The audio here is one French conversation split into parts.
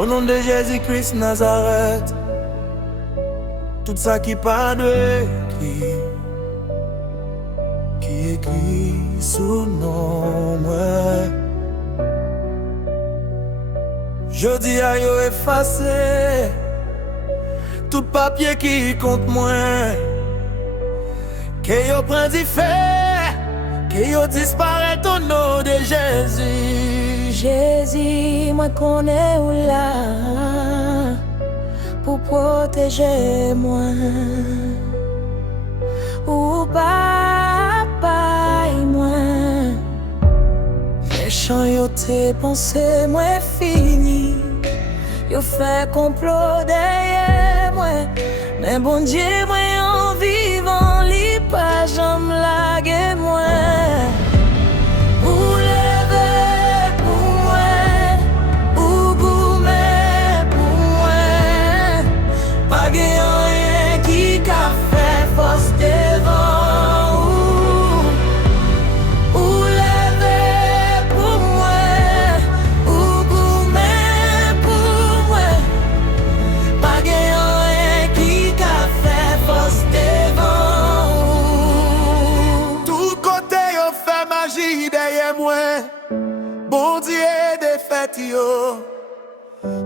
Au nom de Jésus-Christ Nazareth, tout ça qui pas de qui écrit sous nom moi. Je dis à yo effacer tout papier qui compte moi. Que yo prend du fait, que yo disparaît au nom de Jésus. Jésus, moi connais où là pour protéger moi. Ou papa et moi. Méchant yo te pensé moi fini. Yo fait complot derrière moi. Mais bon Dieu, moi en vivant, li pas jamais lagué moi. Ou lever pour moi, ou goumer pour moi. Pas rien qui qu'a fait force devant ou lever pour moi, ou goumer pour moi. Pas rien qui qu'a fait force devant Tout côté yo fait magie derrière moi. Bon Dieu défaite yo.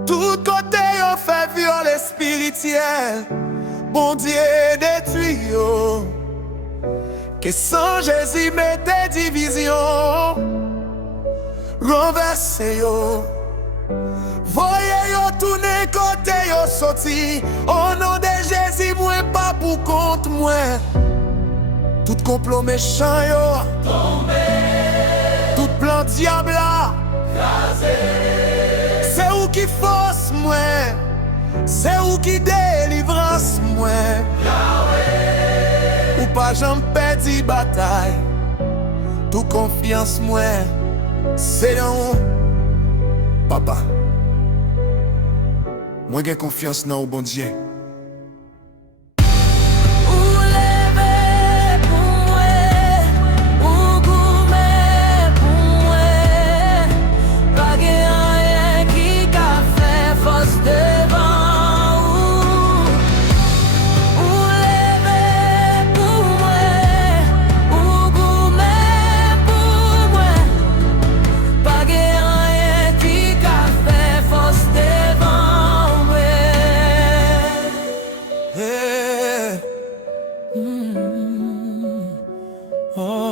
Tout côté yo fait viol spirituel. Bon Dieu détruit yo. Que sans Jésus mette division. Renverser yo. Voyez yo tourner côté yo sorti. Au nom de Jésus moi pas pour compte moi. Tout complot méchant yo tombé. Tout plan diable là crasé. C'est où qui force moi. C'est où qui délivrance moi. Yahweh. Ou pas j'en perdu bataille. Tout confiance moi. C'est dans papa. Moi j'ai confiance dans le bon Dieu. Oh.